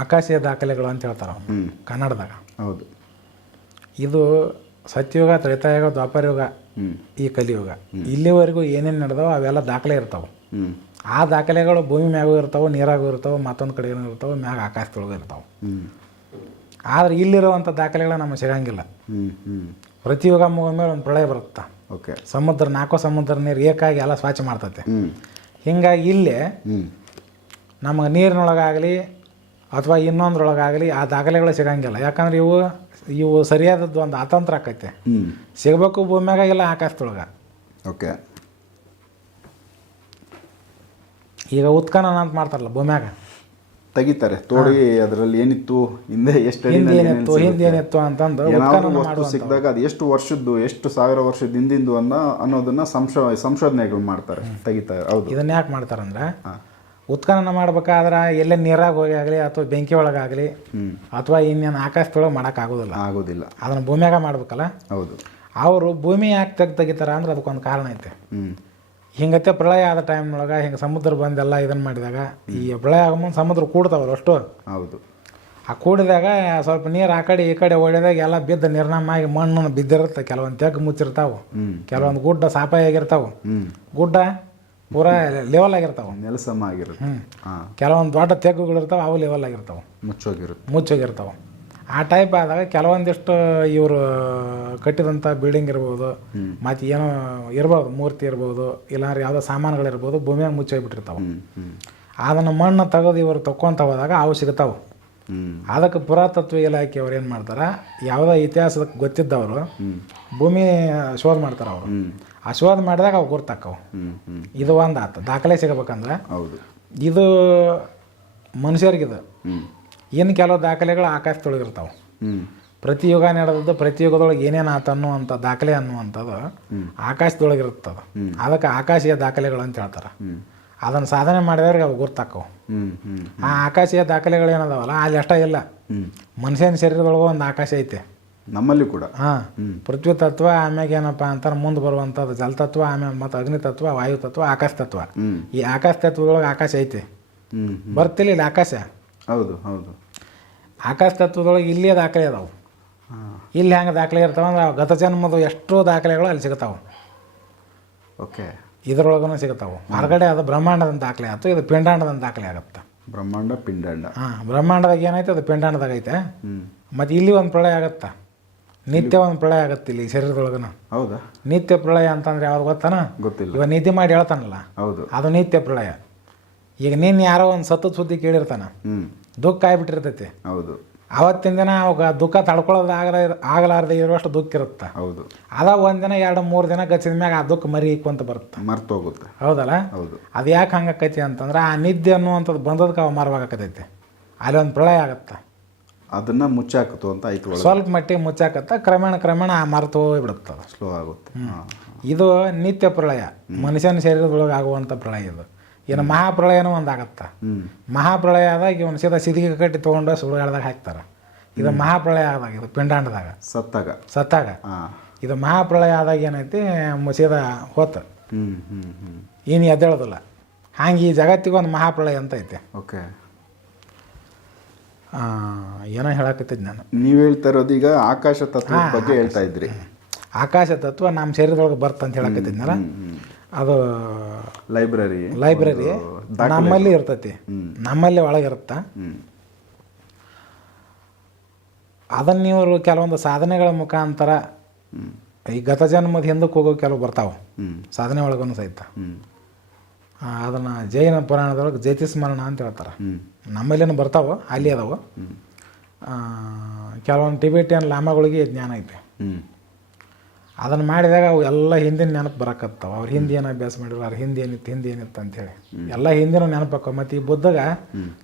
ಆಕಾಶೀಯ ದಾಖಲೆಗಳು ಅಂತ ಹೇಳ್ತಾರೆ ಕನ್ನಡದಾಗ. ಹೌದು. ಇದು ಸತ್ಯಯುಗ ತ್ರೇತಾಯುಗ ದ್ವಾಪರಯುಗ ಈ ಕಲಿಯುಗ. ಇಲ್ಲಿವರೆಗೂ ಏನೇನು ನಡೆದವ ಅವೆಲ್ಲ ದಾಖಲೆ ಇರ್ತಾವೆ. ಆ ದಾಖಲೆಗಳು ಭೂಮಿ ಮ್ಯಾಗೂ ಇರ್ತಾವೆ ನೀರಾಗೂ ಇರ್ತಾವೆ ಮತ್ತೊಂದು ಕಡೆ ಇರ್ತಾವೆ ಮ್ಯಾಗ ಆಕಾಶದೊಳಗೂ ಇರ್ತಾವೆ. ಆದ್ರೆ ಇಲ್ಲಿರುವಂಥ ದಾಖಲೆಗಳು ನಮಗೆ ಸಿಗಂಗಿಲ್ಲ. ಪ್ರತಿ ಯುಗ ಮೇಲೆ ಒಂದು ಪ್ರಳಯ ಬರುತ್ತೆ? ಓಕೆ. ಸಮುದ್ರ ನಾಲ್ಕು ಸಮುದ್ರ ನೀರು ಏಕಾಗಿ ಎಲ್ಲ ಸ್ವಚ್ಛ ಮಾಡ್ತತೆ. ಹಿಂಗಾಗಿ ಇಲ್ಲಿ ನಮಗೆ ನೀರಿನೊಳಗಾಗಲಿ ಅಥವಾ ಇನ್ನೊಂದ್ರೊಳಗಾಗಲಿ ಆ ದಾಖಲೆಗಳು ಸಿಗಂಗಿಲ್ಲ. ಯಾಕಂದ್ರೆ ಇವು ಇವು ಸರಿಯಾದದ್ದು ಒಂದು ಆತಂತ್ರ ಆಕೈತೆ. ಸಿಗಬೇಕು ಭೂಮ್ಯಾಗ ಇಲ್ಲ ಆಕಾಶದೊಳಗ. ಓಕೆ. ಈಗ ಉತ್ಖನನ ಅಂತ ಮಾಡ್ತಾರಲ್ಲ ಭೂಮ್ಯಾಗ. ತೆಗಿತಾರೆ ತೋಡಿ ಅದರಲ್ಲಿ ಏನಿತ್ತು ಹಿಂದೆ ಎಷ್ಟು ಏನಿತ್ತು ಹಿಂದೇನಿತ್ತು ಹಿಂದೆ ಸಿಗುತ್ತೆ? ಏನಿತ್ತು ಅಂತಂದು ವಸ್ತು ಸಿಕ್ಕಿದಾಗ ಅದು ಎಷ್ಟು ವರ್ಷದ್ದು ಎಷ್ಟು ಸಾವಿರ ವರ್ಷದ ಹಿಂದಿಂದು ಅನ್ನೋ ಅನ್ನೋದನ್ನ ಸಂಶೋ ಸಂಶೋಧನೆಗಳು ಮಾಡ್ತಾರೆ ತೆಗಿತಾರೆ ಹೌದು. ಇದನ್ನ ಯಾಕೆ ಮಾಡ್ತಾರಂದ್ರೆ. ಉತ್ಖನನ ಮಾಡ್ಬೇಕಾದ್ರೆ ಎಲ್ಲೇ ನೀರಾಗ ಹೋಗಿ ಆಗಲಿ ಅಥವಾ ಬೆಂಕಿ ಒಳಗಾಗಲಿ ಅಥವಾ ಇನ್ನೇನು ಆಕಾಶದೊಳಗೆ ಮಾಡೋಕ್ಕಾಗೋದಿಲ್ಲ ಆಗೋದಿಲ್ಲ. ಅದನ್ನು ಭೂಮಿಯಾಗ ಮಾಡ್ಬೇಕಲ್ಲ? ಹೌದು. ಅವರು ಭೂಮಿ ಯಾಕೆ ತೆಗ್ದು ತೆಗಿತಾರ ಅಂದ್ರೆ ಅದಕ್ಕೊಂದು ಕಾರಣ ಐತೆ. ಹಿಂಗತ್ತೆ ಪ್ರಳಯ ಆದ ಟೈಮ್ನೊಳಗೆ ಹಿಂಗೆ ಸಮುದ್ರ ಬಂದೆಲ್ಲ ಇದನ್ನು ಮಾಡಿದಾಗ ಈ ಪ್ರಳಯ ಆಗ ಮುಂದೆ ಸಮುದ್ರ ಕೂಡ್ತಾವಲ್ಲ ಅಷ್ಟು? ಹೌದು. ಆ ಕೂಡಿದಾಗ ಸ್ವಲ್ಪ ನೀರು ಆ ಕಡೆ ಈ ಕಡೆ ಒಳ್ಳೆದಾಗ ಎಲ್ಲ ಬಿದ್ದ ನಿರ್ನಾಮ ಆಗಿ ಮಣ್ಣು ಬಿದ್ದಿರುತ್ತೆ. ಕೆಲವೊಂದು ತೆಗ್ ಮುಚ್ಚಿರ್ತಾವೆ. ಕೆಲವೊಂದು ಗುಡ್ಡ ಸಾಪಾಯಿ ಆಗಿರ್ತಾವೆ ಗುಡ್ಡ ಪೂರಾ ಲೆವೆಲ್ ಆಗಿರ್ತಾವೆ. ನೆಲಸಮ ಆಗಿರುತ್ತೆ. ಹಾ. ಕೆಲವೊಂದು ದೊಡ್ಡ ತೆಗ್ಗುಗಳು ಇರ್ತಾವೆ ಅವು ಲೆವೆಲ್ ಆಗಿರ್ತಾವೆ. ಮುಚ್ಚೋಗಿರುತ್ತೆ. ಮುಚ್ಚೋಗಿರ್ತಾವೆ. ಆ ಟೈಪ್ ಆದಾಗ ಕೆಲವೊಂದಿಷ್ಟು ಇವರು ಕಟ್ಟಿದಂಥ ಬಿಲ್ಡಿಂಗ್ ಇರ್ಬೋದು ಮತ್ತು ಏನೋ ಇರ್ಬೋದು ಮೂರ್ತಿ ಇರ್ಬೋದು ಇಲ್ಲಾಂದ್ರೆ ಯಾವುದೋ ಸಾಮಾನುಗಳಿರ್ಬೋದು ಭೂಮಿಯಾಗ ಮುಚ್ಚೋಗ್ಬಿಟ್ಟಿರ್ತಾವೆ. ಅದನ್ನು ಮಣ್ಣು ತೆಗೆದು ಇವರು ತಕ್ಕೊಂತ ಹೋದಾಗ ಅವು ಸಿಗ್ತಾವೆ. ಅದಕ್ಕೆ ಪುರಾತತ್ವ ಇಲಾಖೆ ಅವ್ರು ಏನು ಮಾಡ್ತಾರೆ ಯಾವುದೋ ಇತಿಹಾಸದ ಗೊತ್ತಿದ್ದವರು ಭೂಮಿ ಶೋಧ ಮಾಡ್ತಾರೆ ಅವರು. ಹ್ಮ್ ಆ ಶೋಧ ಮಾಡಿದಾಗ ಅವು ಗುರ್ತಾಕವು ಇದು ಒಂದು ಆತು. ದಾಖಲೆ ಸಿಗಬೇಕಂದ್ರೆ ಹೌದು. ಇದು ಮನುಷ್ಯರಿಗಿದು ಏನು ಇನ್ನು ಕೆಲವು ದಾಖಲೆಗಳು ಆಕಾಶ ತೊಳಗಿರ್ತಾವೆ. ಪ್ರತಿ ಯುಗ ನಡೆದದ್ದು ಪ್ರತಿ ಯುಗದೊಳಗೆ ಏನೇನು ಆತ ಅನ್ನುವಂಥ ದಾಖಲೆ ಅನ್ನುವಂಥದ್ದು ಆಕಾಶದೊಳಗೆ ಇರ್ತದೆ ಅದಕ್ಕೆ ಆಕಾಶೀಯ ದಾಖಲೆಗಳು ಅಂತ ಹೇಳ್ತಾರೆ. ಅದನ್ನು ಸಾಧನೆ ಮಾಡಿದವ್ರಿಗೆ ಅವು ಗುರ್ತಾಕವು ಆ ಆಕಾಶೀಯ ದಾಖಲೆಗಳು ಏನದಾವಲ್ಲ ಅಲ್ಲಿ ಅಷ್ಟೇ ಇಲ್ಲ. ಮನುಷ್ಯನ ಶರೀರದೊಳಗೂ ಒಂದು ಆಕಾಶ ಐತೆ. ನಮ್ಮಲ್ಲಿ ಕೂಡ. ಹಾಂ. ಪೃಥ್ವಿ ತತ್ವ ಆಮ್ಯಾಗ ಏನಪ್ಪ ಅಂತಾರೆ ಮುಂದೆ ಬರುವಂಥದ್ದು ಜಲತತ್ವ ಆಮೇಲೆ ಮತ್ತು ಅಗ್ನಿ ತತ್ವ ವಾಯು ತತ್ವ ಆಕಾಶ ತತ್ವ. ಈ ಆಕಾಶ ತತ್ವದೊಳಗೆ ಆಕಾಶ ಐತೆ. ಬರ್ತಿಲ್ಲ ಇಲ್ಲಿ ಆಕಾಶ? ಹೌದು ಹೌದು. ಆಕಾಶ ತತ್ವದೊಳಗೆ ಇಲ್ಲೇ ದಾಖಲೆ ಅದಾವು. ಇಲ್ಲಿ ಹೆಂಗೆ ದಾಖಲೆ ಇರ್ತಾವೆ ಅಂದ್ರೆ ಗತ ಜನ್ಮದ ಎಷ್ಟೋ ದಾಖಲೆಗಳು ಅಲ್ಲಿ ಸಿಗ್ತಾವೆ. ಓಕೆ. ಇದರೊಳಗೂ ಸಿಗ್ತಾವೆ. ಹೊರಗಡೆ ಅದು ಬ್ರಹ್ಮಾಂಡದ ದಾಖಲೆ ಆಯ್ತು ಇದು ಪಿಂಡಾಂಡದಂತ ದಾಖಲೆ ಆಗುತ್ತೆ. ಬ್ರಹ್ಮಾಂಡ ಪಿಂಡಾಂಡ. ಹಾಂ ಬ್ರಹ್ಮಾಂಡದಾಗ ಏನೈತೆ ಅದು ಪಿಂಡಾಂಡದಾಗ ಐತೆ. ಮತ್ತು ಇಲ್ಲಿ ಒಂದು ಪ್ರಳಯ ಆಗತ್ತಾ? ನಿತ್ಯ ಒಂದು ಪ್ರಳಯ ಆಗತ್ತೆ ಇಲ್ಲಿ ಶರೀರದೊಳಗನ. ಹೌದಾ? ನಿತ್ಯ ಪ್ರಳಯ ಅಂತಂದ್ರೆ ಯಾವ್ದು ಗೊತ್ತಾನ? ಗೊತ್ತಿಲ್ಲ. ಇವಾಗ ನಿದ್ದೆ ಮಾಡಿ ಹೇಳ್ತಾನಲ್ಲ ಹೌದು. ಅದು ನಿತ್ಯ ಪ್ರಳಯ. ಈಗ ನೀನ್ ಯಾರೋ ಒಂದು ಸತ್ತದ ಸುದ್ದಿ ಕೇಳಿರ್ತಾನ ದುಃಖ ಆಗ್ಬಿಟ್ಟಿರ್ತೈತಿ. ಹೌದು. ಅವತ್ತಿನ ದಿನ ಅವಾಗ ದುಃಖ ತಡ್ಕೊಳ್ಳೋದು ಆಗಲ ಆಗಲಾರ್ದೆ ಇರುವಷ್ಟು ದುಃಖ ಇರುತ್ತೆ? ಹೌದು. ಅದ ಒಂದು ದಿನ ಎರಡು ಮೂರು ದಿನ ಗಚ್ಚಿದ ಮ್ಯಾಗ ಆ ದುಃಖ ಮರಿ ಅಂತ ಬರುತ್ತೆ? ಮರ್ತೋಗುತ್ತೆ. ಹೌದಲ್ಲ? ಹೌದು. ಅದು ಯಾಕೆ ಹಂಗಾಕೈತಿ ಅಂತಂದ್ರೆ ಆ ನಿದ್ದೆ ಅನ್ನುವಂಥದ್ದು ಬಂದದಕ್ಕೆ ಅವ ಮರವಾಗಕತೈತಿ. ಅಲ್ಲಿ ಒಂದು ಪ್ರಳಯ ಆಗತ್ತೆ? ಅದನ್ನ ಮುಚ್ಚಾಕತ್ತು ಅಂತ ಆಯ್ತು ಒಳಗೆ. ಸ್ವಲ್ಪ ಮಟ್ಟಿಗೆ ಮುಚ್ಚಾಕತ್ತ ಕ್ರಮೇಣ ಕ್ರಮೇಣ ಆ ಮರೆತು ಹೋಗ್ಬಿಡುತ್ತದೆ ಸ್ಲೋ ಆಗುತ್ತೆ. ಇದು ನಿತ್ಯ ಪ್ರಳಯ. ಮನುಷ್ಯನ ಶರೀರದೊಳಗೆ ಆಗುವಂಥ ಪ್ರಳಯ ಇದು. ಇನ್ನು ಮಹಾಪ್ರಳಯನೂ ಒಂದು ಆಗತ್ತೆ ಮಹಾಪ್ರಳಯ ಆದಾಗ ಇವನು ಸೀದಾ ಸಿದಿಗೆ ಕಟ್ಟಿ ತೊಗೊಂಡು ಸುಡುಗಾಡ್ದಾಗ ಹಾಕ್ತಾರೆ. ಇದು ಮಹಾಪ್ರಳಯ ಆದಾಗ ಇದು ಪಿಂಡಾಂಡದಾಗ. ಸತ್ತಾಗ. ಸತ್ತಾಗ. ಇದು ಮಹಾಪ್ರಳಯ ಆದಾಗ ಏನೈತಿ ಸೀದಾ ಹೋತ. ಏನು ಇನ್ನು ಎದ್ದೇಳೋದಿಲ್ಲ. ಹಂಗೆ ಈ ಜಗತ್ತಿಗೆ ಒಂದು ಮಹಾಪ್ರಳಯ ಅಂತ ಐತೆ. ಓಕೆ. ಏನೋ ಹೇಳಕತ್ತಿದ್ದು ನಾನು. ನೀವು ಹೇಳ್ತಾ ಇರೋದು ಈಗ ಆಕಾಶ ತತ್ವ ಬಗ್ಗೆ ಹೇಳ್ತಾ ಇದ್ರಿ. ಆಕಾಶ ತತ್ವ ನಮ್ಮ ಶರೀರದೊಳಗೆ ಬರ್ತಂತ ಹೇಳಕತ್ತಿದ್ನಲ್ಲ? ಅದು ಲೈಬ್ರರಿ ಲೈಬ್ರರಿ ನಮ್ಮಲ್ಲಿ ಇರ್ತೈತಿ. ನಮ್ಮಲ್ಲಿ ಒಳಗಿರುತ್ತಾ ಅದನ್ನ ಇವರು ಕೆಲವೊಂದು ಸಾಧನೆಗಳ ಮುಖಾಂತರ ಈ ಗತ ಜನ್ಮದ ಹಿಂದಕ್ಕೆ ಹೋಗೋ ಕೆಲವು ಬರ್ತಾವೆ. ಸಾಧನೆ ಒಳಗೂ ಸಹಿತ. ಅದನ್ನು ಜೈನ ಪುರಾಣದೊಳಗೆ ಜೈತಿ ಸ್ಮರಣ ಅಂತ ಹೇಳ್ತಾರೆ. ನಮ್ಮಲ್ಲಿನೂ ಬರ್ತಾವೆ ಅಲ್ಲಿ ಅದಾವು ಕೆಲವೊಂದು ಟಿಬೇಟಿಯನ್ ಲಾಮಗಳಿಗೆ ಜ್ಞಾನ ಐತೆ. ಅದನ್ನು ಮಾಡಿದಾಗ ಅವು ಎಲ್ಲ ಹಿಂದಿನ ನೆನಪು ಬರಕತ್ತಾವ. ಅವ್ರು ಹಿಂದಿ ಏನು ಅಭ್ಯಾಸ ಮಾಡಿರೋ ಅವ್ರ ಹಿಂದಿ ಏನಿತ್ತು ಹಿಂದಿ ಏನಿತ್ತು ಅಂತೇಳಿ. ಎಲ್ಲ ಹಿಂದಿನ ನೆನಪಕ್ಕ ಮತ್ತು ಈ ಬುದ್ಧಗ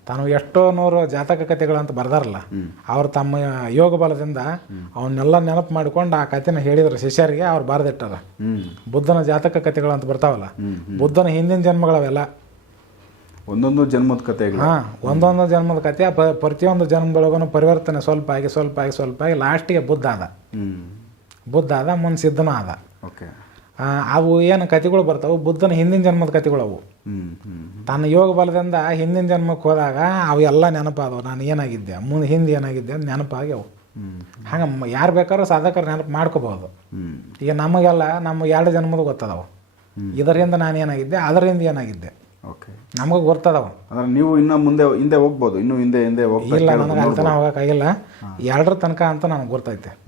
ತಾನು ಎಷ್ಟೋ ನೂರು ಜಾತಕ ಕಥೆಗಳಂತ ಬರ್ದಾರಲ್ಲ. ಅವ್ರು ತಮ್ಮ ಯೋಗ ಬಲದಿಂದ ಅವನ್ನೆಲ್ಲ ನೆನಪು ಮಾಡ್ಕೊಂಡು ಆ ಕಥೆನ ಹೇಳಿದ್ರು ಶಿಷ್ಯರಿಗೆ ಅವ್ರು ಬರೆದಿಟ್ಟಾರ. ಬುದ್ಧನ ಜಾತಕ ಕಥೆಗಳು ಅಂತ ಬರ್ತಾವಲ್ಲ. ಬುದ್ಧನ ಹಿಂದಿನ ಜನ್ಮಗಳವೆಲ್ಲ ಒಂದೊಂದು ಜನ್ಮದ ಕಥೆಗಳು. ಹಾಂ ಒಂದೊಂದು ಜನ್ಮದ ಕಥೆ ಪ ಪ್ರತಿಯೊಂದು ಜನ್ಮದೊಳಗೂ ಪರಿವರ್ತನೆ ಸ್ವಲ್ಪ ಆಗಿ ಸ್ವಲ್ಪ ಆಗಿ ಸ್ವಲ್ಪ ಆಗಿ ಲಾಸ್ಟಿಗೆ ಬುದ್ಧ ಆದ ಹ್ಮ್. ಬುದ್ಧ ಆದ ಮುಂದೆ ಸಿದ್ಧನ ಆದ ಓಕೆ. ಅವು ಏನು ಕತೆಗಳು ಬರ್ತಾವೆ ಬುದ್ಧನ ಹಿಂದಿನ ಜನ್ಮದ ಕಥೆಗಳು ಅವು ತನ್ನ ಯೋಗ ಬಲದಿಂದ ಹಿಂದಿನ ಜನ್ಮಕ್ಕೆ ಹೋದಾಗ ಅವು ಎಲ್ಲ ನೆನಪಾದವು. ನಾನು ಏನಾಗಿದ್ದೆ ಮುಂದೆ ಹಿಂದೆ ಏನಾಗಿದ್ದೆ ಅಂತ ನೆನಪಾಗಿ ಅವು. ಹಂಗೆ ಯಾರು ಬೇಕಾದ್ರೂ ಸಾಧಕರು ನೆನಪು ಮಾಡ್ಕೋಬಹುದು ಈಗ ನಮಗೆಲ್ಲ ನಮ್ಮ ಎರಡು ಜನ್ಮದ ಗೊತ್ತದವು. ಇದರಿಂದ ನಾನು ಏನಾಗಿದ್ದೆ ಅದರಿಂದ ಏನಾಗಿದ್ದೆ. ಓಕೆ ನಮಗೆ ಗೊತ್ತದವ. ಅಂದ್ರೆ ನೀವು ಇನ್ನು ಮುಂದೆ ಹಿಂದೆ ಹೋಗ್ಬೋದು ಇನ್ನು ಹಿಂದೆ ಹಿಂದೆ ಹೋಗ್ತಾ ಇಲ್ಲ ನನಗೆ ಅಲ್ಲಿ ತನಕ ನೋಡ್ಬೋದು. ಹೋಗೋಕ್ಕಾಗಿಲ್ಲ ಎರಡರ ತನಕ ಅಂತ ನನಗೆ ಗೊತ್ತೈತೆ.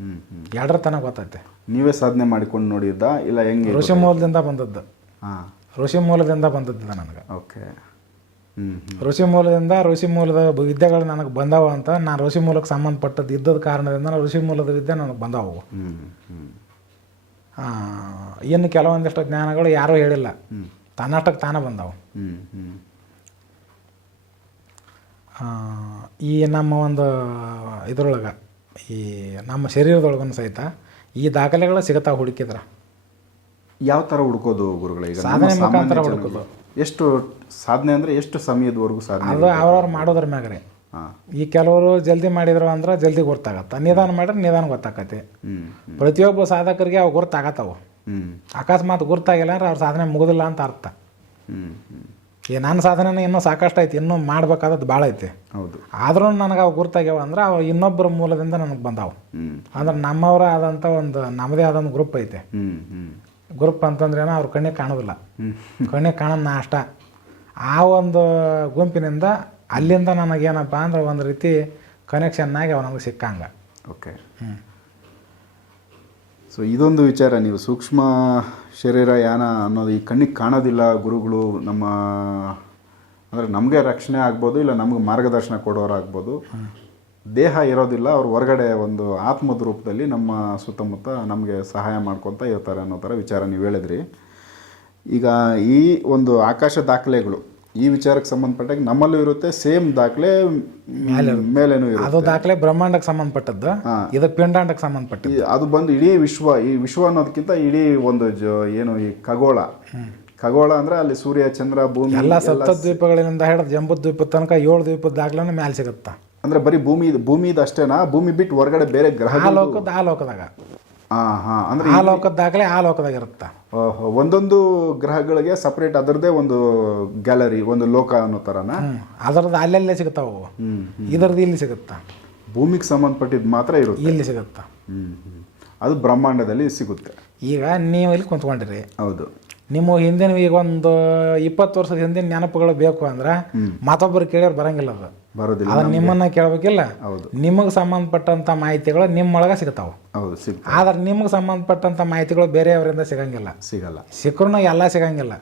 ಎರಡರ ತನಕ ಗೊತ್ತೈತೆ. ನೀವೇ ಸಾಧನೆ ಮಾಡಿಕೊಂಡು ನೋಡಿದ್ದ ಇಲ್ಲ ಹೆಂಗೆ ಋಷಿ ಮೂಲದಿಂದ ಬಂದದ್ದು. ಹಾಂ. ಋಷಿ ಮೂಲದಿಂದ ಬಂದದ್ದು ನನಗೆ. ಓಕೆ ಋಷಿ ಮೂಲದಿಂದ ಋಷಿ ಮೂಲದ ವಿದ್ಯೆಗಳು ನನಗೆ ಬಂದಾವ ಅಂತ ನಾನು ಋಷಿ ಮೂಲಕ್ಕೆ ಸಂಬಂಧಪಟ್ಟದ್ದು ಇದ್ದದ ಕಾರಣದಿಂದ ಋಷಿ ಮೂಲದ ವಿದ್ಯೆ ನನಗೆ ಬಂದಾವು. ಇನ್ನು ಕೆಲವೊಂದಿಷ್ಟು ಜ್ಞಾನಗಳು ಯಾರೂ ಹೇಳಿಲ್ಲ. ಹ್ಮ್ ತಾನ ಬಂದವು ಈ ನಮ್ಮ ಒಂದು ಇದ್ರೊಳಗೆ ಈ ನಮ್ಮ ಶರೀರದೊಳಗನ್ನು ಸಹಿತ ಈ ದಾಖಲೆಗಳು ಸಿಗತಾವ ಹುಡುಕಿದ್ರೆ. ಯಾವ ತರ ಹುಡುಕೋದು ಗುರುಗಳೇ? ಈಗ ಸಾಧನೆ ಮುಖಾಂತರ ಹುಡುಕೋದು. ಎಷ್ಟು ಸಾಧನೆ ಅಂದ್ರೆ ಎಷ್ಟು ಸಮಯದವರೆಗೂ ಸಾಧನೆ ಅದು ಅವ್ರವ್ರು ಮಾಡೋದ್ರ ಮ್ಯಾಗ ರೀ ಈ ಕೆಲವರು ಜಲ್ದಿ ಮಾಡಿದ್ರು ಅಂದ್ರೆ ಜಲ್ದಿ ಗೊತ್ತಾಗತ್ತೆ. ನಿಧಾನ ಮಾಡಿದ್ರೆ ನಿಧಾನ ಗೊತ್ತಾಕತಿ. ಹ್ಮ್ ಪ್ರತಿಯೊಬ್ಬ ಸಾಧಕರಿಗೆ ಅವು ಗುರ್ತಾಗತ್ತವು ಅಕಸ್ಮಾತ್ ಗುರ್ತಾಗಿಲ್ಲ ಅಂದ್ರೆ ಅವ್ರ ಸಾಧನೆ ಮುಗುದಿಲ್ಲ ಅಂತ ಅರ್ಥ. ಈ ನನ್ನ ಸಾಧನೆ ಇನ್ನೂ ಸಾಕಷ್ಟು ಐತಿ ಇನ್ನೂ ಮಾಡ್ಬೇಕಾದದ್ದು ಭಾಳ ಐತಿ. ಹೌದು. ಆದ್ರೂ ನನಗೆ ಅವು ಗುರ್ತಾಗ್ಯಾವ ಅಂದ್ರೆ ಅವು ಇನ್ನೊಬ್ಬರ ಮೂಲದಿಂದ ನನಗೆ ಬಂದಾವು. ಅಂದ್ರೆ ನಮ್ಮವರ ಆದಂಥ ಒಂದು ನಮ್ಮದೇ ಆದ ಒಂದು ಗ್ರೂಪ್ ಐತೆ. ಗ್ರೂಪ್ ಅಂತಂದ್ರೆ ಏನೋ ಅವ್ರ ಕಣ್ಣಿಗೆ ಕಾಣೋದಿಲ್ಲ. ಕಣ್ಣಿಗೆ ಕಾಣೋದು ನಾ ಅಷ್ಟ ಆ ಒಂದು ಗುಂಪಿನಿಂದ ಅಲ್ಲಿಂದ ನನಗೇನಪ್ಪ ಅಂದ್ರೆ ಒಂದು ರೀತಿ ಕನೆಕ್ಷನ್ ಆಗಿ ಅವ ನಮಗೆ ಸಿಕ್ಕಂಗೆ. ಓಕೆ ಹ್ಞೂ ಸೊ ಇದೊಂದು ವಿಚಾರ, ನೀವು ಸೂಕ್ಷ್ಮ ಶರೀರ, ಯಾನ ಅನ್ನೋದು ಈ ಕಣ್ಣಿಗೆ ಕಾಣೋದಿಲ್ಲ ಗುರುಗಳು, ನಮ್ಮ, ಅಂದರೆ ನಮಗೆ ರಕ್ಷಣೆ ಆಗ್ಬೋದು, ಇಲ್ಲ ನಮಗೆ ಮಾರ್ಗದರ್ಶನ ಕೊಡೋರಾಗ್ಬೋದು. ದೇಹ ಇರೋದಿಲ್ಲ, ಅವ್ರು ಹೊರಗಡೆ ಒಂದು ಆತ್ಮದ ರೂಪದಲ್ಲಿ ನಮ್ಮ ಸುತ್ತಮುತ್ತ ನಮಗೆ ಸಹಾಯ ಮಾಡ್ಕೊತ ಇರ್ತಾರೆ ಅನ್ನೋ ಥರ ವಿಚಾರ ನೀವು ಹೇಳಿದ್ರಿ. ಈಗ ಈ ಒಂದು ಆಕಾಶ ದಾಖಲೆಗಳು ಈ ವಿಚಾರಕ್ಕೆ ಸಂಬಂಧಪಟ್ಟಾಗ ನಮ್ಮಲ್ಲೂ ಇರುತ್ತೆ ಸೇಮ್ ದಾಖಲೆ ಮೇಲೇನೂ ಇರುತ್ತೆ. ಅದು ದಾಖಲೆ ಬ್ರಹ್ಮಾಂಡಕ್ಕೆ ಸಂಬಂಧಪಟ್ಟದ್ದು ಇದಕ್ಕೆ ಇದು ಪಿಂಡಾಂಡಕ್ಕೆ ಸಂಬಂಧಪಟ್ಟದ್ದು. ಅದು ಬಂದು ಇಡೀ ವಿಶ್ವ ಈ ವಿಶ್ವ ಅನ್ನೋದಕ್ಕಿಂತ ಇಡೀ ಒಂದು ಏನು ಈ ಖಗೋಳ. ಖಗೋಳ ಅಂದ್ರೆ ಅಲ್ಲಿ ಸೂರ್ಯ ಚಂದ್ರ ಭೂಮಿ ಎಲ್ಲ ಸಪ್ತ ದ್ವೀಪಗಳಿಂದ ಹಿಡಿದು ಜಂಬು ದ್ವೀಪ ತನಕ ಏಳು ದ್ವೀಪದ ದಾಖಲೆನೂ ಮ್ಯಾಲೆ ಸಿಗುತ್ತಾ? ಅಂದ್ರೆ ಬರೀ ಭೂಮಿ ಇದು ಅಷ್ಟೇನಾ? ಭೂಮಿ ಬಿಟ್ಟು ಹೊರಗಡೆ ಬೇರೆ ಗ್ರಹ ಆ ಲೋಕದ ಆ ಲೋಕದಾಗ. ಅಂದ್ರೆ ಆ ಲೋಕದ ದಾಖಲೆ ಆ ಲೋಕದಾಗ ಇರುತ್ತೆ ಓಹೋ, ಒಂದೊಂದು ಗ್ರಹಗಳಿಗೆ ಸಪರೇಟ್ ಅದರದೇ ಒಂದು ಗ್ಯಾಲರಿ ಒಂದು ಲೋಕ ಅನ್ನೋ ಥರನಾ ಅದರದ್ದು ಅಲ್ಲೆಲ್ಲೇ ಹ್ಮ್ ಇದರದ್ದು ಇಲ್ಲಿ ಸಿಗುತ್ತಾ? ಭೂಮಿಗೆ ಸಂಬಂಧಪಟ್ಟಿದ್ದು ಮಾತ್ರ ಇರುತ್ತೆ. ಇಲ್ಲಿ ಸಿಗುತ್ತಾ. ಅದು ಬ್ರಹ್ಮಾಂಡದಲ್ಲಿ ಸಿಗುತ್ತೆ. ಈಗ ನೀವು ಇಲ್ಲಿ ಕುಂತ್ಕೊಂಡಿರಿ. ಹೌದು. ನಿಮ್ಮ ಹಿಂದಿನ ಈಗ ಒಂದು ಇಪ್ಪತ್ತು ವರ್ಷದ ಹಿಂದಿನ ನೆನಪುಗಳು ಬೇಕು ಅಂದ್ರೆ ಮತ್ತೊಬ್ಬರು ಕೇಳಿದ್ರೆ ಬರಂಗಿಲ್ಲ ಅದು. ಬರೋದಿಲ್ಲ ಅದನ್ನ ನಿಮ್ಮನ್ನ ಕೇಳಬೇಕಿಲ್ಲ. ಹೌದು. ನಿಮಗೆ ಸಂಬಂಧಪಟ್ಟಂಥ ಮಾಹಿತಿಗಳು ನಿಮ್ಮೊಳಗೆ ಸಿಗ್ತಾವೆ. ಹೌದು ಆದ್ರೆ ನಿಮಗೆ ಸಂಬಂಧಪಟ್ಟಂಥ ಮಾಹಿತಿಗಳು ಬೇರೆಯವರಿಂದ ಸಿಗಂಗಿಲ್ಲ. ಸಿಗಲ್ಲ. ಸಿಕ್ಕರೂ ಎಲ್ಲ ಸಿಗಂಗಿಲ್ಲ.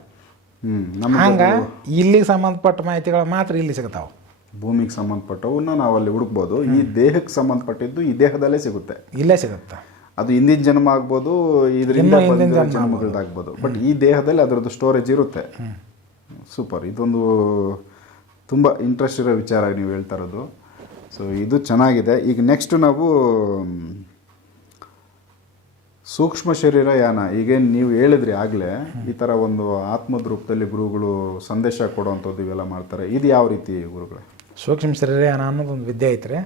ಹಂಗ ಇಲ್ಲಿಗೆ ಸಂಬಂಧಪಟ್ಟ ಮಾಹಿತಿಗಳು ಮಾತ್ರ ಇಲ್ಲಿ ಸಿಗ್ತಾವೆ. ಭೂಮಿಗೆ ಸಂಬಂಧಪಟ್ಟವನ್ನ ನಾವು ಅಲ್ಲಿ ಹುಡುಕ್ಬೋದು. ಈ ದೇಹಕ್ಕೆ ಸಂಬಂಧಪಟ್ಟಿದ್ದು ಈ ದೇಹದಲ್ಲೇ ಸಿಗುತ್ತೆ. ಇಲ್ಲೇ ಸಿಗುತ್ತೆ? ಅದು ಹಿಂದಿನ ಜನ್ಮ ಆಗ್ಬೋದು ಇದರಿಂದ ಬಂದಿರೋ ಜನ್ಮಗಳದ್ದಾಗ್ಬೋದು ಬಟ್ ಈ ದೇಹದಲ್ಲಿ ಅದರದ್ದು ಸ್ಟೋರೇಜ್ ಇರುತ್ತೆ. ಸೂಪರ್. ಇದೊಂದು ತುಂಬ ಇಂಟ್ರೆಸ್ಟ್ ಇರೋ ವಿಚಾರ ನೀವು ಹೇಳ್ತಾ ಇರೋದು. ಸೊ ಇದು ಚೆನ್ನಾಗಿದೆ. ಈಗ ನೆಕ್ಸ್ಟ್ ನಾವು ಸೂಕ್ಷ್ಮ ಶರೀರ ಯಾನ? ಈಗೇನು ನೀವು ಹೇಳಿದ್ರಿ ಆಗಲೇ ಈ ಥರ ಒಂದು ಆತ್ಮದ ರೂಪದಲ್ಲಿ ಗುರುಗಳು ಸಂದೇಶ ಕೊಡುವಂಥದ್ದು ಇವೆಲ್ಲ ಮಾಡ್ತಾರೆ. ಇದು ಯಾವ ರೀತಿ ಗುರುಗಳು? ಸೂಕ್ಷ್ಮ ಶರೀರ ಯಾನ ಅನ್ನೋದು ಒಂದು ವಿದ್ಯೆ ಐತ್ರಿ.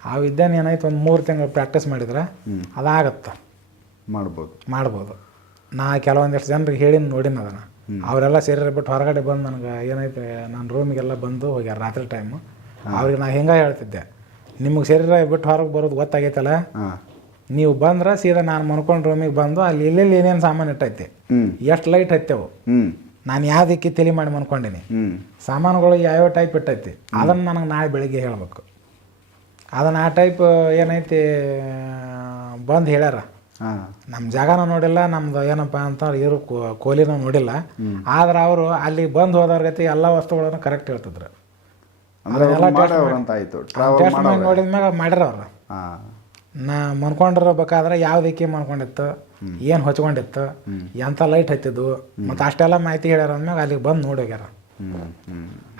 ಆ ವಿದ್ಯೆನ ಏನಾಯ್ತು ಒಂದು ಮೂರು ತಿಂಗಳು ಪ್ರಾಕ್ಟೀಸ್ ಮಾಡಿದ್ರೆ ಅದಾಗತ್ತೆ. ಮಾಡ್ಬೋದು. ಮಾಡ್ಬೋದು. ನಾ ಕೆಲವೊಂದಿಷ್ಟು ಜನರಿಗೆ ಹೇಳಿನ ನೋಡಿನ ಅದನ್ನು. ಅವರೆಲ್ಲ ಸೇರಿ ಬಿಟ್ಟು ಹೊರಗಡೆ ಬಂದು ನನಗೆ ಏನೈತೆ ನನ್ನ ರೂಮಿಗೆಲ್ಲ ಬಂದು ಹೋಗ್ಯಾರ ರಾತ್ರಿ ಟೈಮು ಅವ್ರಿಗೆ ನಾ ಹಿಂಗೆ ಹೇಳ್ತಿದ್ದೆ ನಿಮಗೆ ಶರೀರ ಬಿಟ್ಟು ಹೊರಗೆ ಬರೋದು ಗೊತ್ತಾಗೈತಲ್ಲ? ನೀವು ಬಂದ್ರೆ ಸೀದಾ ನಾನು ಮನ್ಕೊಂಡು ರೂಮಿಗೆ ಬಂದು ಅಲ್ಲಿ ಎಲ್ಲೆಲ್ಲಿ ಏನೇನು ಸಾಮಾನು ಇಟ್ಟೈತಿ ಎಷ್ಟು ಲೈಟ್ ಹತ್ತೇವು ನಾನು ನಾನು ಯಾವ್ದಕ್ಕೆ ತಲೆ ಮಾಡಿ ಮನ್ಕೊಂಡಿನಿ ಸಾಮಾನುಗಳು ಯಾವ್ಯಾವ ಟೈಪ್ ಇಟ್ಟೈತಿ ಅದನ್ನು ನನಗೆ ನಾಳೆ ಬೆಳಿಗ್ಗೆ ಹೇಳಬೇಕು. ಅದನ್ನು ಆ ಟೈಪ್ ಏನೈತಿ ಬಂದು ಹೇಳ್ಯಾರ. ನಮ್ಮ ಜಾಗನ ನೋಡಿಲ್ಲ ನಮ್ದು ಏನಪ್ಪ ಅಂತ ಇವರು ಕೋಲಿನ ನೋಡಿಲ್ಲ. ಆದ್ರೆ ಅವರು ಅಲ್ಲಿ ಬಂದು ಹೋದವ್ರ ಗತಿ ಎಲ್ಲ ವಸ್ತುಗಳನ್ನು ಕರೆಕ್ಟ್ ಹೇಳ್ತಿದ್ರು. ನೋಡಿದ ಮ್ಯಾಗ ಮಾಡ್ಯಾರ ಅವ್ರು. ನಾ ಮನ್ಕೊಂಡಿರ್ಬೇಕಾದ್ರೆ ಯಾವ ದಿಕ್ಕಿ ಮನ್ಕೊಂಡಿತ್ತು ಏನು ಹೊಚ್ಕೊಂಡಿತ್ತು ಎಂಥ ಲೈಟ್ ಹತ್ತಿದ್ವು ಮತ್ತು ಅಷ್ಟೆಲ್ಲ ಮಾಹಿತಿ ಹೇಳ್ಯಾರ ಅಂದ್ಮ್ಯಾಗ ಅಲ್ಲಿಗೆ ಬಂದು ನೋಡಿ ಹೋಗ್ಯಾರ.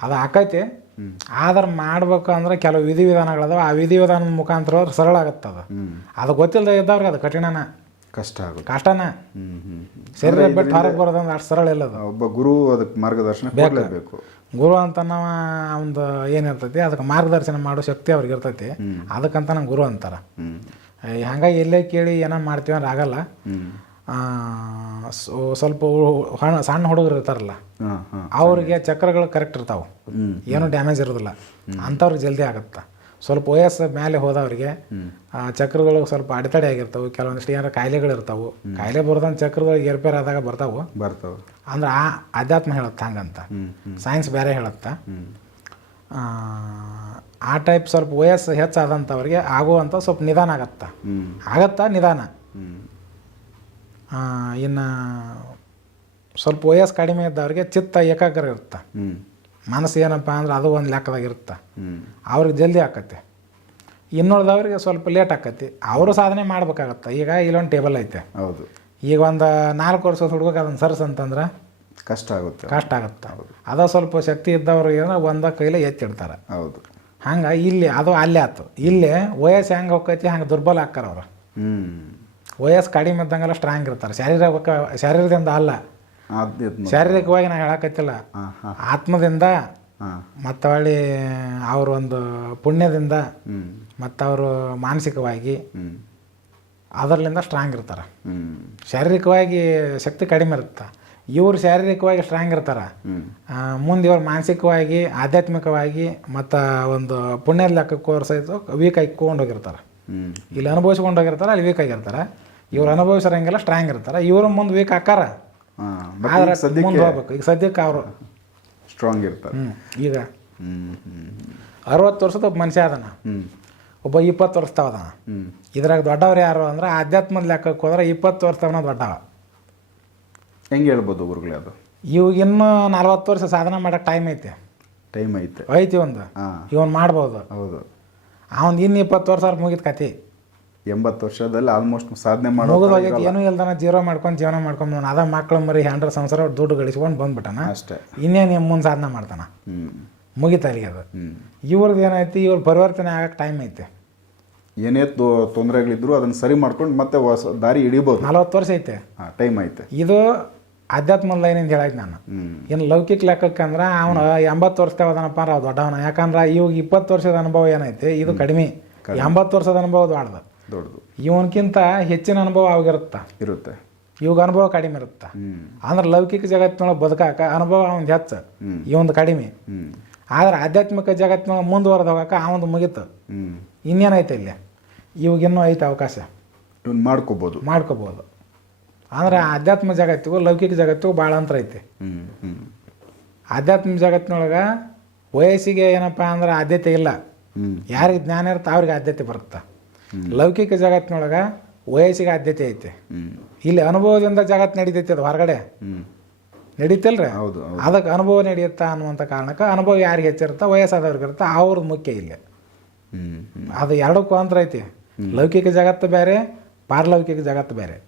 ಅದು ಆಕೈತಿ. ಆದ್ರೆ ಮಾಡ್ಬೇಕು ಅಂದ್ರೆ ಕೆಲವು ವಿಧಿವಿಧಾನಗಳದಾವ ಆ ವಿಧಿವಿಧಾನದ ಮುಖಾಂತರ ಸರಳ ಆಗತ್ತೆ ಅದು ಗೊತ್ತಿಲ್ಲದೆ ಇದ್ದವ್ರಿಗೆ ಅದು ಕಠಿಣನ. ಕಷ್ಟ ಆಗುತ್ತೆ. ಕಷ್ಟನ. ಸರಿ ಬಿಟ್ಟು ಹೊರಗೆ ಬರೋದಂದ್ರೆ ಅಷ್ಟು ಸರಳ ಇಲ್ಲ ಅದು. ಒಬ್ಬ ಗುರು ಅದಕ್ಕೆ ಮಾರ್ಗದರ್ಶನ ಬೇಕು. ಗುರು ಅಂತ ನಾವು ಒಂದು ಏನಿರ್ತೈತಿ ಅದಕ್ಕೆ ಮಾರ್ಗದರ್ಶನ ಮಾಡೋ ಶಕ್ತಿ ಅವ್ರಿಗೆ ಇರ್ತೈತಿ. ಅದಕ್ಕಂತ ನಂಗೆ ಗುರು ಅಂತಾರೆ. ಹಂಗಾಗಿ ಎಲ್ಲೇ ಕೇಳಿ ಏನೋ ಮಾಡ್ತೀವಿ ಅಂದ್ರೆ ಆಗಲ್ಲ. ಸೊ- ಸ್ವಲ್ಪ ಹಣ- ಸಣ್ಣ ಹುಡುಗರು ಇರ್ತಾರಲ್ಲ ಅವ್ರಿಗೆ ಚಕ್ರಗಳು ಕರೆಕ್ಟ್ ಇರ್ತಾವೆ. ಏನೂ ಡ್ಯಾಮೇಜ್ ಇರೋದಿಲ್ಲ. ಅಂಥವ್ರಿಗೆ ಜಲ್ದಿ ಆಗುತ್ತೆ. ಸ್ವಲ್ಪ ವಯಸ್ಸು ಮೇಲೆ ಹೋದವ್ರಿಗೆ ಆ, ಚಕ್ರಗಳು ಸ್ವಲ್ಪ ಅಡೆತಡೆ ಆಗಿರ್ತಾವೆ. ಕೆಲವೊಂದಿಷ್ಟು ಏನಾರ ಕಾಯಿಲೆಗಳು ಇರ್ತಾವೆ. ಕಾಯಿಲೆ ಬರೋದಂತ ಚಕ್ರಗಳು ಏರ್ಪೇರ್ ಆದಾಗ ಬರ್ತಾವೆ. ಬರ್ತಾವೆ. ಅಂದ್ರೆ ಆ ಅಧ್ಯಾತ್ಮ ಹೇಳುತ್ತೆ ಹಂಗಂತ. ಸೈನ್ಸ್ ಬೇರೆ ಹೇಳುತ್ತೆ. ಆ, ಟೈಪ್ ಸ್ವಲ್ಪ ವಯಸ್ಸು ಹೆಚ್ಚಾದಂಥವ್ರಿಗೆ ಆಗುವಂಥ ಸ್ವಲ್ಪ ನಿಧಾನ ಆಗತ್ತೆ. ಆಗತ್ತ ನಿಧಾನ? ಇನ್ನು ಸ್ವಲ್ಪ ವಯಸ್ಸು ಕಡಿಮೆ ಇದ್ದವ್ರಿಗೆ ಚಿತ್ತ ಏಕಾಗ್ರ ಇರುತ್ತೆ. ಮನಸ್ಸು ಏನಪ್ಪ ಅಂದ್ರೆ ಅದು ಒಂದು ಲೆಕ್ಕದಾಗ ಇರುತ್ತೆ. ಅವ್ರಿಗೆ ಜಲ್ದಿ ಆಕತ್ತೆ ಇನ್ನುಳಿದವ್ರಿಗೆ ಸ್ವಲ್ಪ ಲೇಟ್ ಆಕತಿ. ಅವರು ಸಾಧನೆ ಮಾಡ್ಬೇಕಾಗತ್ತೆ. ಈಗ ಇಲ್ಲೊಂದು ಟೇಬಲ್ ಐತೆ. ಹೌದು. ಈಗ ಒಂದು ನಾಲ್ಕು ವರ್ಷ ಹುಡುಗಕ್ಕೆ ಅದನ್ನು ಸರ್ಸ್ ಅಂತಂದ್ರೆ ಕಷ್ಟ ಆಗುತ್ತೆ. ಕಷ್ಟ ಆಗುತ್ತೆ. ಅದ ಸ್ವಲ್ಪ ಶಕ್ತಿ ಇದ್ದವ್ರು ಏನೋ ಒಂದ ಕೈಲೇ ಎತ್ತಿಡ್ತಾರೆ. ಹೌದು. ಹಂಗೆ ಇಲ್ಲಿ ಅದು ಅಲ್ಲೇ ಆಯ್ತು ಇಲ್ಲಿ ವಯಸ್ಸು ಹೆಂಗೆ ಹೋಗ್ತೈತಿ ಹಂಗೆ ದುರ್ಬಲ ಆಕ್ಕಾರ ಅವ್ರು. ಹ್ಞೂ ವಯಸ್ಸು ಕಡಿಮೆ ಇದ್ದಂಗೆಲ್ಲ ಸ್ಟ್ರಾಂಗ್ ಇರ್ತಾರೆ. ಶಾರೀರಿಕ ಶಾರೀರದಿಂದ ಅಲ್ಲ. ಶಾರೀರಿಕವಾಗಿ ನಾ ಹೇಳಕತ್ತಿಲ್ಲ ಆತ್ಮದಿಂದ ಮತ್ತು ಹೊಳ್ಳಿ ಅವ್ರ ಒಂದು ಪುಣ್ಯದಿಂದ ಮತ್ತು ಅವರು ಮಾನಸಿಕವಾಗಿ ಅದರಲ್ಲಿಂದ ಸ್ಟ್ರಾಂಗ್ ಇರ್ತಾರೆ. ಶಾರೀರಿಕವಾಗಿ ಶಕ್ತಿ ಕಡಿಮೆ ಇರುತ್ತೆ. ಇವ್ರು ಶಾರೀರಿಕವಾಗಿ ಸ್ಟ್ರಾಂಗ್ ಇರ್ತಾರೆ. ಮುಂದೆ ಇವ್ರು ಮಾನಸಿಕವಾಗಿ ಆಧ್ಯಾತ್ಮಿಕವಾಗಿ ಮತ್ತು ಒಂದು ಪುಣ್ಯದ ಲೆಕ್ಕಕ್ಕೆ ಸಹಿತ ವೀಕ್ ಆಗಿ ಹೋಗಿರ್ತಾರೆ. ಇಲ್ಲಿ ಅನುಭವಿಸ್ಕೊಂಡು ಹೋಗಿರ್ತಾರೆ ಅಲ್ಲಿ ವೀಕ್ ಆಗಿರ್ತಾರೆ. ಇವ್ರು ಅನುಭವಿಸಿರಂಗೆಲ್ಲ ಸ್ಟ್ರಾಂಗ್ ಇರ್ತಾರೆ. ಇವರು ಮುಂದೆ ವೀಕ್ ಆಕಾರ ಹಾಂ ಆದ್ರೆ ಮುಂದೆ ಹೋಗ್ಬೇಕು. ಈಗ ಸದ್ಯಕ್ಕೆ ಅವರು ಸ್ಟ್ರಾಂಗ್ ಇರ್ತಾರೆ. ಹ್ಞೂ ಈಗ ಹ್ಞೂ ಹ್ಞೂ ಅರವತ್ತು ವರ್ಷದ ಒಬ್ಬ ಮನುಷ್ಯ ಅದನ. ಹ್ಞೂ ಒಬ್ಬ ಇಪ್ಪತ್ತು ವರ್ಷದವ ಅದ ಹ್ಞೂ ಇದ್ರಾಗ ದೊಡ್ಡವ್ರು ಯಾರು ಅಂದ್ರೆ ಆಧ್ಯಾತ್ಮದ ಲೆಕ್ಕಕ್ಕೆ ಹೋದ್ರೆ ಇಪ್ಪತ್ತು ವರ್ಷದವನ ದೊಡ್ಡವ. ಹೆಂಗೆ ಹೇಳ್ಬೋದು ಗುರುಗಳೇ ಅದು? ಇವಾಗ ಇನ್ನೂ ನಲ್ವತ್ತು ವರ್ಷ ಸಾಧನೆ ಮಾಡೋಕೆ ಟೈಮ್ ಐತೆ. ಟೈಮ್ ಐತೆ. ಐತಿ ಒಂದು. ಹಾಂ. ಇವನ್ ಮಾಡ್ಬೋದು. ಹೌದು. ಅವನು ಇನ್ನು ಇಪ್ಪತ್ತು ವರ್ಷ ಅವ್ರು ಮುಗಿದ ಕತಿ ಎಂಬತ್ತು ವರ್ಷದಲ್ಲಿ ಆಲ್ಮೋಸ್ಟ್ ಸಾಧನೆ ಮಾಡೋ ಏನು ಏನೂ ಇಲ್ದಾನ ಜೀರೋ ಮಾಡ್ಕೊಂಡು ಜೀವನ ಮಾಡ್ಕೊಂಡು ಅದ ಮಕ್ಕಳು ಮರಿ ಹ್ಯಾಂಡ್ರ ಸಂಸಾರ ದುಡ್ಡು ಗಳಿಸ್ಕೊಂಡು ಬಂದ್ಬಿಟ್ಟಾನ. ಅಷ್ಟೇ. ಇನ್ನೇನು ಮುಂದೆ ಸಾಧನೆ ಮಾಡ್ತಾನ? ಮುಗಿತ ಅಲ್ಲಿಗೆ ಅದು. ಇವ್ರದ್ದು ಏನೈತಿ ಇವ್ರ ಪರಿವರ್ತನೆ ಆಗಕ್ಕೆ ಟೈಮ್ ಐತೆ. ಏನೇ ತೊ- ತೊಂದರೆಗಳಿದ್ರು ಅದನ್ನು ಸರಿ ಮಾಡ್ಕೊಂಡು ಮತ್ತೆ ಹೊಸ ದಾರಿ ಹಿಡಿಬೋದು. ನಲವತ್ತು ವರ್ಷ ಐತೆ. ಟೈಮ್ ಐತೆ. ಇದು ಅಧ್ಯಾತ್ಮದ ಲೈನಿಂದ ಹೇಳಾಯ್ತು ನಾನು. ಏನು ಇನ್ನು ಲೌಕಿಕ ಲೆಕ್ಕಕ್ಕೆ ಅಂದ್ರೆ ಅವನು ಎಂಬತ್ತು ವರ್ಷ ಅದನಪ್ಪ ಅಂದ್ರೆ ದೊಡ್ಡವನ. ಯಾಕಂದ್ರೆ ಇವಾಗ ಇಪ್ಪತ್ತು ವರ್ಷದ ಅನುಭವ ಏನೈತಿ ಇದು ಕಡಿಮೆ. ಎಂಬತ್ತು ವರ್ಷದ ಅನುಭವ ದೊಡ್ಡದು ದೊಡ್ಡದು. ಇವನಕ್ಕಿಂತ ಹೆಚ್ಚಿನ ಅನುಭವ ಆಗಿರುತ್ತೆ ಇರುತ್ತೆ. ಇವಾಗ ಅನುಭವ ಕಡಿಮೆ ಇರುತ್ತೆ? ಅಂದ್ರೆ ಲೌಕಿಕ ಜಗತ್ತಿನೊಳಗೆ ಬದುಕಾಕ ಅನುಭವ ಅವನ್ ಹೆಚ್ಚು. ಇವೊಂದು ಕಡಿಮೆ. ಆದ್ರೆ ಆಧ್ಯಾತ್ಮಿಕ ಜಗತ್ತಿನೊಳಗೆ ಮುಂದುವರೆದ ಹೋಗಾಕ ಅವಂದು ಮುಗೀತು. ಇನ್ನೇನೈತೆ ಇಲ್ಲಿ? ಇವಾಗ ಇನ್ನೂ ಐತೆ ಅವಕಾಶ. ಇವನ್ ಮಾಡ್ಕೋಬೋದು. ಮಾಡ್ಕೋಬೋದು. ಅಂದ್ರೆ ಆಧ್ಯಾತ್ಮ ಜಗತ್ತಿಗೂ ಲೌಕಿಕ ಜಗತ್ತಿಗೂ ಭಾಳ ಅಂತರ ಐತೆ. ಹ್ಞೂ ಹ್ಞೂ ಆಧ್ಯಾತ್ಮ ಜಗತ್ತಿನೊಳಗೆ ವಯಸ್ಸಿಗೆ ಏನಪ್ಪ ಅಂದ್ರೆ ಆದ್ಯತೆ ಇಲ್ಲ. ಯಾರಿಗೆ ಜ್ಞಾನ ಇರುತ್ತೆ ಅವ್ರಿಗೆ ಆದ್ಯತೆ ಬರುತ್ತೆ? ಲೌಕಿಕ ಜಗತ್ತಿನೊಳಗೆ ವಯಸ್ಸಿಗೆ ಆದ್ಯತೆ ಐತೆ. ಇಲ್ಲಿ ಅನುಭವದಿಂದ ಜಗತ್ತು ನಡೀತೈತೆ ಅದು ಹೊರಗಡೆ. ನಡೀತಿಲ್ರಿ? ಹೌದು ಅದಕ್ಕೆ ಅನುಭವ ನಡೆಯುತ್ತಾ ಅನ್ನುವಂಥ ಕಾರಣಕ್ಕೆ ಅನುಭವ ಯಾರಿಗೆ ಹೆಚ್ಚಿರುತ್ತೆ ವಯಸ್ಸಾದವ್ರಿಗೆ ಇರುತ್ತೆ ಅವ್ರದ್ದು ಮುಖ್ಯ ಇಲ್ಲಿ. ಅದು ಎರಡಕ್ಕೂ ಅಂತರ ಐತಿ. ಲೌಕಿಕ ಜಗತ್ತು ಬೇರೆ ಪಾರಲೌಕಿಕ ಜಗತ್ತು ಬೇರೆ.